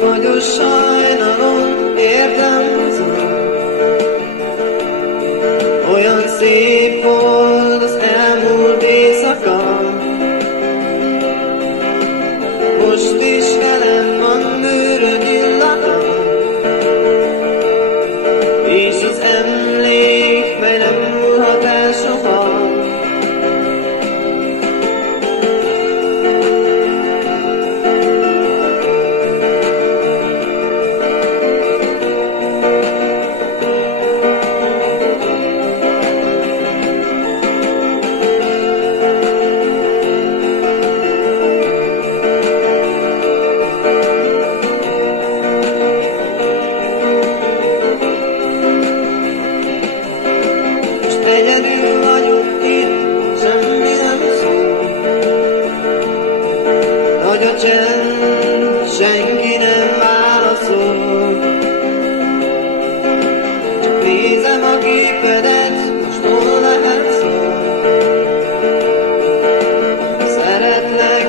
Nagyon sajnálom, érdemzem, olyan szép volt az elmúlt éjszaka. Most is velem van bőröd illata, és az emlék, mely nem múlhat el soha. Egyedül vagyok itt, semmi nem szól. Nagy a csend, senki nem válaszol. Csak nézem a képedet, most hol lehet szó. Szeretlek,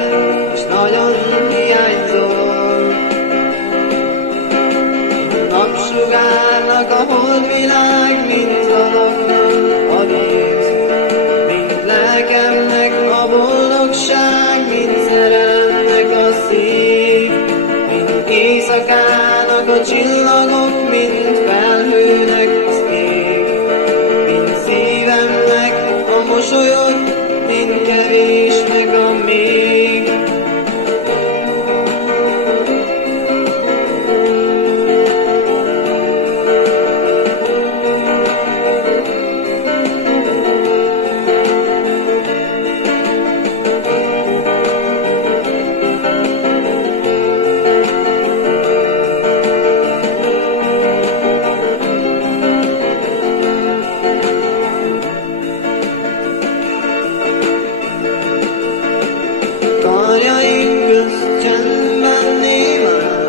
és nagyon hiányzol. Napsugárnak a holdvilág, mint alaknak a víz, mint lelkemnek a boldogság, mint szerelemnek a szív, mint éjszakának a csillagok, mint felhőnek az ég, mint szívemnek a mosolyod, mint kevésnek a még. Karjaink közt csendben némán,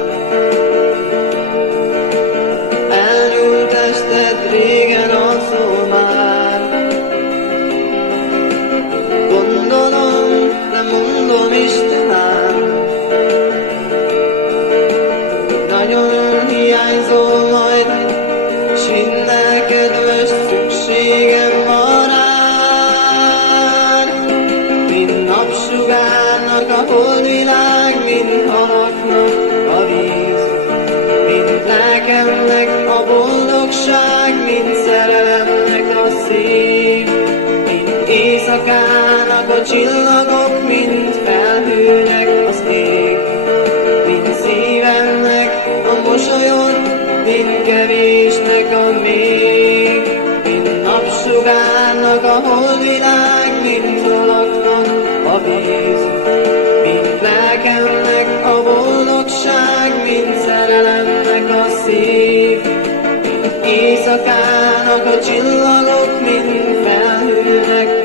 elnyúlt tested régen alszol már. Gondolom, de mondom is talán, nagyon hiányzol majd, s minden kedves szükségem van rád. Mint napsugárnak a holdvilág, mint halaknak a víz, mint lelkemnek a boldogság, mint szerelemnek a szív, mint éjszakának a csillagok, mint felhőnek az ég, mint szívemnek a mosolyod, mint kevésnek a még, mint napsugárnak a holdvilág, mint halaknak a víz, mint lelkemnek a boldogság, mint szerelemnek a szív, mint éjszakának a csillagok, mint felhőnek